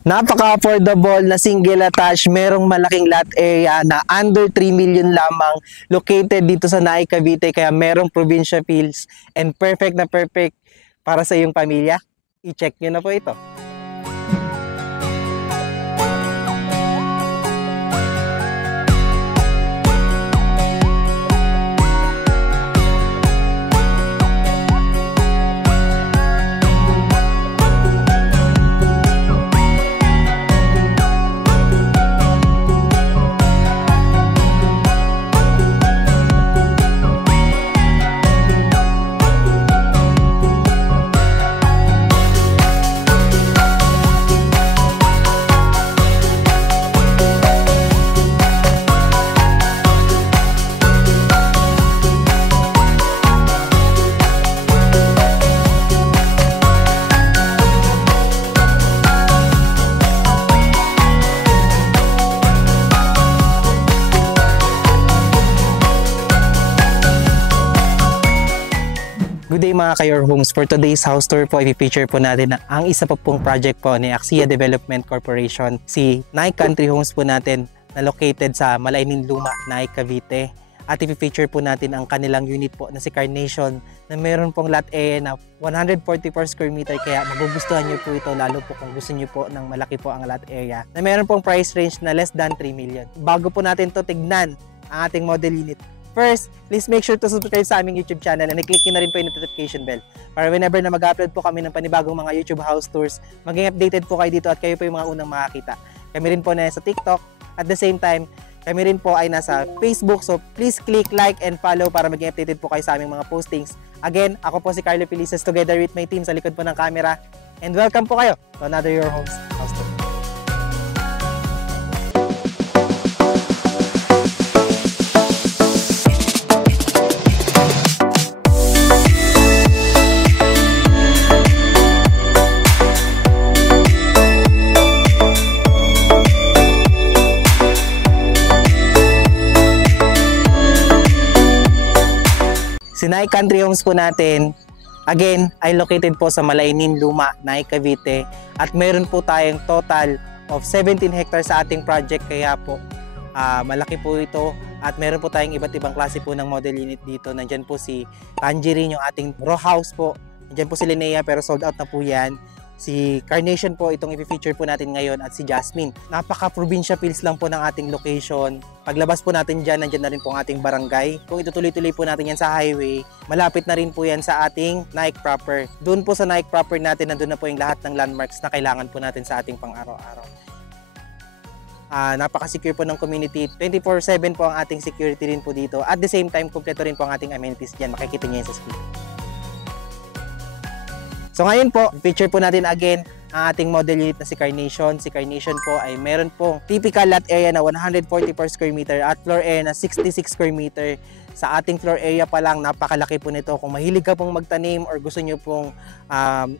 Napaka-affordable na single attached, merong malaking lot area na under 3 million lamang, located dito sa Naik, Cavite, kaya merong provincial feels and perfect na perfect para sa iyong pamilya. I-check nyo na po ito. Good day mga ka-Your Homes. For today's house tour po, i-feature po natin ang isa pa pong project po ni Axia Development Corporation, si Naik Country Homes po natin na located sa Malaynin Luma, Naik, Cavite. At i-feature po natin ang kanilang unit po na si Carnation na meron pong lot area na 144 square meter, kaya magugustuhan nyo po ito lalo po kung gusto nyo po ng malaki po ang lot area na meron pong price range na less than 3 million. Bago po natin to tignan ang ating model unit, first, please make sure to subscribe sa aming YouTube channel and i-click nyo na rin po yung notification bell para whenever na mag-upload po kami ng panibagong mga YouTube house tours, maging updated po kayo dito at kayo po yung mga unang makakita. Kami rin po na sa TikTok. At the same time, kami rin po ay nasa Facebook. So please click like and follow para maging updated po kayo sa aming mga postings. Again, ako po si Carlo Felices together with my team sa likod po ng camera. And welcome po kayo to another Your Homes house tour. Si Naik Country Homes po natin, again, ay located po sa Malaynin Luma, Naik, Cavite. At meron po tayong total of 17 hectares sa ating project, kaya po malaki po ito. At meron po tayong iba't ibang klase po ng model unit dito. Nandyan po si Tangerine, yung ating row house po. Nandyan po si Linnea, pero sold out na po yan. Si Carnation po, itong i-feature po natin ngayon, at si Jasmine. Napaka-provincia feels lang po ng ating location. Paglabas po natin dyan, nandyan na rin po ang ating barangay. Kung itutuloy-tuloy po natin yan sa highway, malapit na rin po yan sa ating Naik proper. Doon po sa Naik proper natin, nandun na po yung lahat ng landmarks na kailangan po natin sa ating pang-araw-araw. Napaka-secure po ng community. 24/7 po ang ating security rin po dito. At the same time, kompleto rin po ang ating amenities dyan. Makikita nyo yan sa screen. So ngayon po, feature po natin again ang ating model unit na si Carnation. Si Carnation po ay meron pong typical lot area na 144 square meter at floor area na 66 square meter. Sa ating floor area pa lang, napakalaki po nito. Kung mahilig ka pong magtanim or gusto nyo pong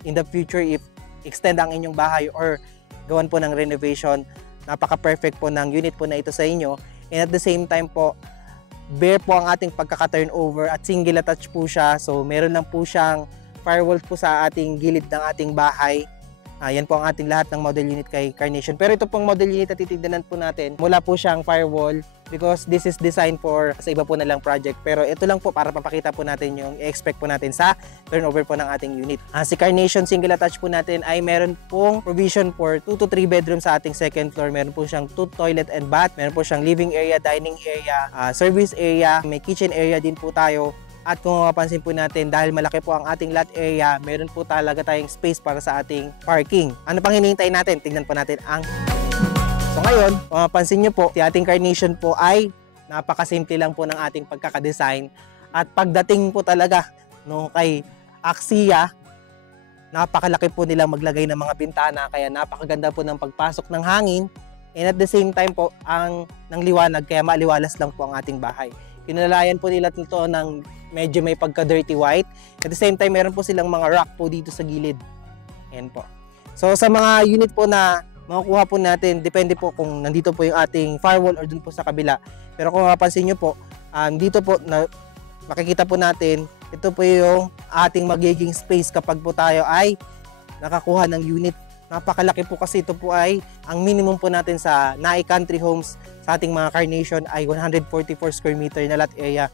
in the future if extend ang inyong bahay or gawan po ng renovation, napaka-perfect po ng unit po na ito sa inyo. And at the same time po, bare po ang ating pagkaka-turnover at single attached po siya. So meron lang po siyang firewall po sa ating gilid ng ating bahay. Yan po ang ating lahat ng model unit kay Carnation. Pero ito pong model unit na titignan po natin, wala po siyang firewall because this is designed for sa iba po na lang project. Pero ito lang po para papakita po natin yung i-expect po natin sa turnover po ng ating unit. Si Carnation single attached po natin ay meron pong provision for 2 to 3 bedrooms sa ating second floor. Meron po siyang 2 toilet and bath. Meron po siyang living area, dining area, service area, may kitchen area din po tayo. At kung mapapansin po natin, dahil malaki po ang ating lot area, meron po talaga tayong space para sa ating parking. Ano pang hinihintay natin? Tingnan po natin ang... So ngayon, kung mapapansin nyo po, si ating Carnation po ay napakasimple lang po ng ating pagkakadesign. At pagdating po talaga kay Axia, napakalaki po nilang maglagay ng mga bintana, kaya napakaganda po ng pagpasok ng hangin. And at the same time po, ng liwanag, kaya maliwalas lang po ang ating bahay. Kinalayan po nila ito ng medyo may pagka-dirty white. At the same time, meron po silang mga rock po dito sa gilid. Ayan po. So sa mga unit po na makukuha po natin, depende po kung nandito po yung ating firewall or dun po sa kabila. Pero kung mapapansin nyo po, dito po na makikita po natin, ito po yung ating magiging space kapag po tayo ay nakakuha ng unit Napakalaki po kasi ito po ay ang minimum po natin sa Nai Country Homes sa ating mga Carnation ay 144 square meter na lot area.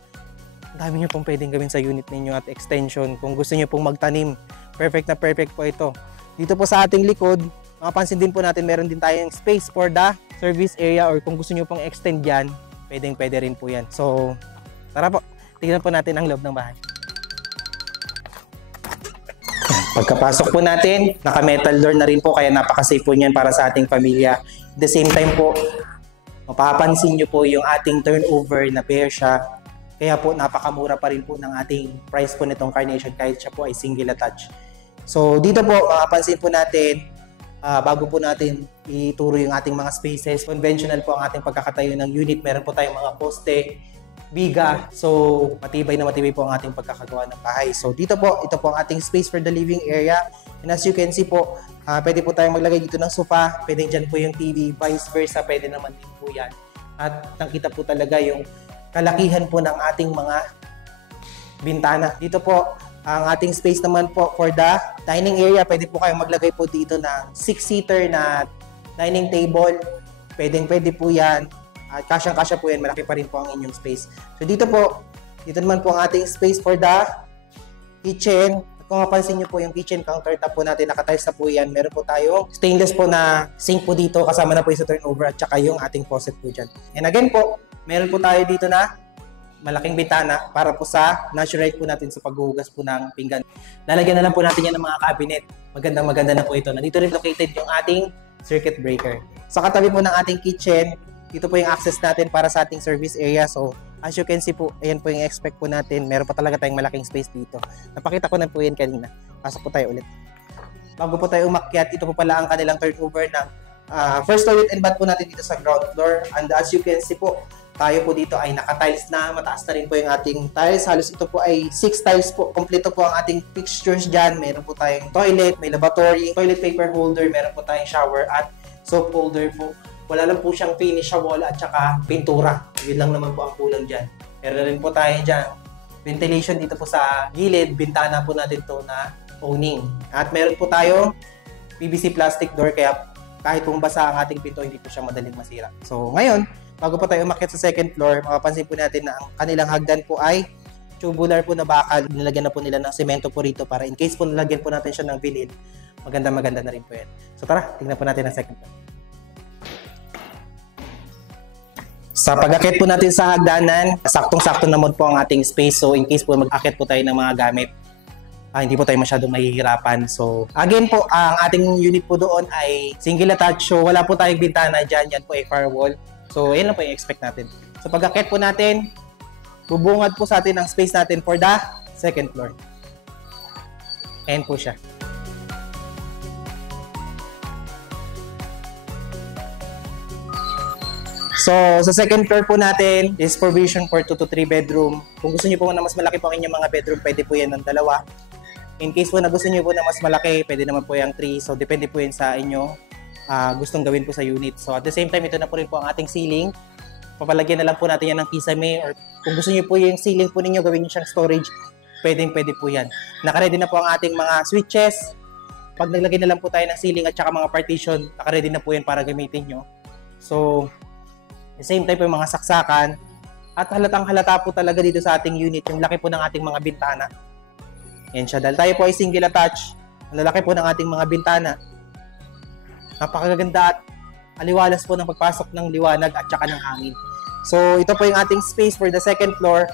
Ang dami nyo pong pwedeng gawin sa unit ninyo at extension. Kung gusto nyo pong magtanim, perfect na perfect po ito. Dito po sa ating likod, mapapansin din po natin meron din tayong space for the service area or kung gusto nyo pong extend yan, pwede rin po yan. So, tara po, tignan po natin ang loob ng bahay. Pagkapasok po natin, naka-metal door na rin po kaya napaka-safe po niyan para sa ating pamilya. At the same time po, mapapansin nyo po yung ating turnover na bare siya. Kaya po napakamura pa rin po ng ating price po nitong Carnation kahit siya po ay single attach. So dito po, mapapansin po natin, bago po natin ituro yung ating mga spaces, conventional po ang ating pagkakatayo ng unit. Meron po tayong mga poste, biga. So, matibay po ang ating pagkakagawa ng bahay. So, dito po, ito po ang ating space for the living area. And as you can see po, pwede po tayong maglagay dito ng sofa. Pwede dyan po yung TV, vice versa. Pwede naman din po yan. At nakita po talaga yung kalakihan po ng ating mga bintana. Dito po, ang ating space naman po for the dining area. Pwede po kayong maglagay po dito ng 6-seater na dining table. Pwede po yan. At kasyang-kasya po yan, malaki pa rin po ang inyong space. So dito naman po ang ating space for the kitchen. At kung mapansin nyo po yung kitchen countertop po natin, nakatiles na po yan. Meron po tayo stainless po na sink po dito, kasama na po yung sa turnover at saka yung ating faucet po dyan. And again po, meron po tayo dito na malaking bintana para po sa naturite po natin sa paghuhugas po ng pinggan. Lalagyan na lang po natin yan ng mga cabinet. Maganda na po ito. Nandito rin located yung ating circuit breaker. Sa katabi po ng ating kitchen, dito po yung access natin para sa ating service area. So, as you can see po, ayan po yung expect po natin. Meron pa talaga tayong malaking space dito. Napakita ko na po yan kanina. Pasok po tayo ulit. Bago po tayo umakyat, ito po pala ang kanilang turnover ng first toilet and bath po natin dito sa ground floor. And as you can see po, tayo po dito ay naka-tiles na. Mataas na rin po yung ating tiles. Halos ito po ay 6 tiles po. Kompleto po ang ating fixtures dyan. Meron po tayong toilet, may lavatory, toilet paper holder, meron po tayong shower at soap holder po. Wala lang po siyang finish sa wall at saka pintura. Yun lang naman po ang kulang dyan. Meron rin po tayo dyan. Ventilation dito po sa gilid. Bintana po natin to na owning. At meron po tayo PVC plastic door kaya kahit pong basa ang ating pinto, hindi po siya madaling masira. So ngayon, bago po tayo umakyat sa second floor, mapapansin po natin na ang kanilang hagdan po ay tubular po na bakal. Nilagyan na po nila ng semento po rito para in case po nilagyan po natin siya ng vinyl, maganda na rin po yan. So tara, tingnan po natin ang second floor. Sa pag-akit po natin sa hagdanan, saktong-sakto naman po ang ating space. So in case po mag-akit po tayo ng mga gamit, hindi po tayo masyadong mahihirapan. So again po, ang ating unit po doon ay single attach. So wala po tayong bintana dyan. Yan po ay firewall. So yan lang po yung expect natin. So pag-akit po natin, bubungad po sa atin ang space natin for the second floor. Ayan po siya. So, sa second floor po natin is provision for 2 to 3 bedroom. Kung gusto niyo po na mas malaki po ang inyong mga bedroom, pwede po yan ng 2. In case po na gusto niyo po na mas malaki, pwede naman po yung 3. So, depende po yan sa inyo gustong gawin po sa unit. So, at the same time, ito na po rin po ang ating ceiling. Papalagyan na lang po natin yan ng kisame or kung gusto niyo po yung ceiling po ninyo, gawin niyo siyang storage, pwede po yan. Nakaready na po ang ating mga switches. Pag naglagay na lang po tayo ng ceiling at saka mga partition, nakaready na po yan para gamitin nyo. So, the same time po yung mga saksakan at halatang halata po talaga dito sa ating unit yung laki po ng ating mga bintana. Yan siya. Dahil tayo po ay single attach, ang lalaki po ng ating mga bintana. Napakaganda at aliwalas po ng pagpasok ng liwanag at saka ng hangin. So ito po yung ating space for the second floor.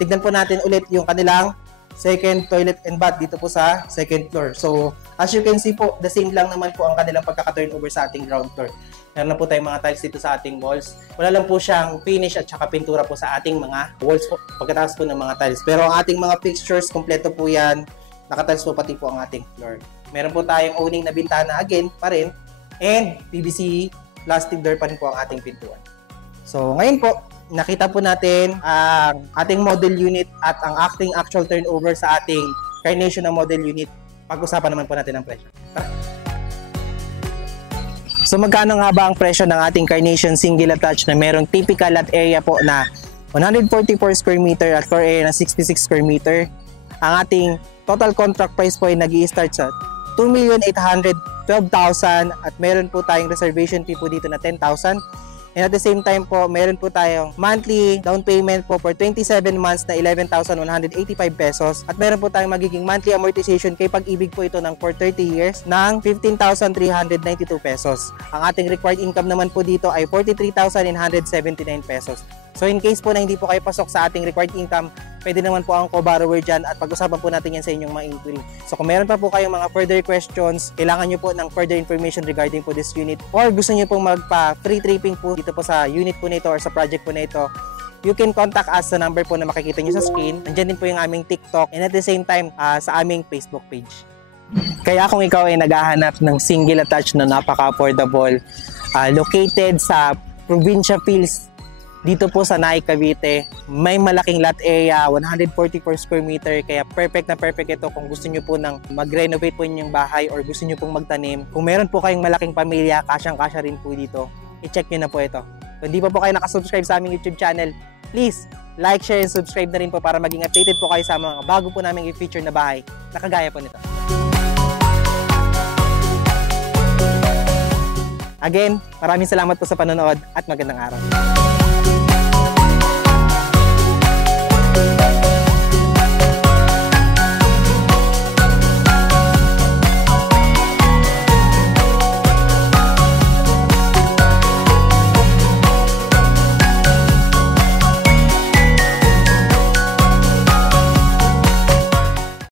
Tignan po natin ulit yung kanilang second toilet and bath dito po sa second floor. So as you can see po, the same lang naman po ang kanilang pagkaka-turnover sa ating ground floor. Meron na po tayong mga tiles dito sa ating walls. Wala lang po siyang finish at saka pintura po sa ating mga walls po, pagkatapos po ng mga tiles. Pero ang ating mga fixtures, kompleto po yan. Nakatiles po pati po ang ating floor. Meron po tayong owning na bintana again pa rin. And PVC plastic door pa rin po ang ating pintuan. So ngayon po, nakita po natin ang ating model unit at ang ating actual turnover sa ating Carnation na model unit. Pag-usapan naman po natin ang presyo. So magkano nga ba ang presyo ng ating Carnation single attached na merong typical lot area po na 144 square meter at floor area na 66 square meter? Ang ating total contract price po ay nag-i-start sa 12,000 at meron po tayong reservation fee po dito na 10,000. And at the same time po, meron po tayong monthly down payment po for 27 months na 11,185 pesos. At meron po tayong magiging monthly amortization kay Pag-ibig po ito ng for 30 years ng 15,392 pesos. Ang ating required income naman po dito ay 43,979 pesos. So in case po na hindi po kayo pasok sa ating required income, pwede naman po ang co-borrower dyan at pag-usapan po natin yan sa inyong mga inquiry. So kung meron pa po kayong mga further questions, kailangan nyo po ng further information regarding po this unit, or gusto nyo pong magpa-free tripping po dito po sa unit po nito or sa project po nito, you can contact us sa number po na makikita nyo sa screen. Nandiyan din po yung aming TikTok and at the same time sa aming Facebook page. Kaya kung ikaw ay naghahanap ng single attached na napaka-affordable, located sa Provincia Fields, dito po sa Naik, Cavite, may malaking lot area, 144 square meter, kaya perfect na perfect ito kung gusto nyo po nang mag-renovate po inyong bahay or gusto nyo pong magtanim. Kung meron po kayong malaking pamilya, kasyang-kasya rin po dito, i-check nyo na po ito. Kung hindi pa po kayo nakasubscribe sa aming YouTube channel, please like, share, and subscribe na rin po para maging updated po kayo sa mga bago po namin i-feature na bahay na kagaya po nito. Again, maraming salamat po sa panonood at magandang araw.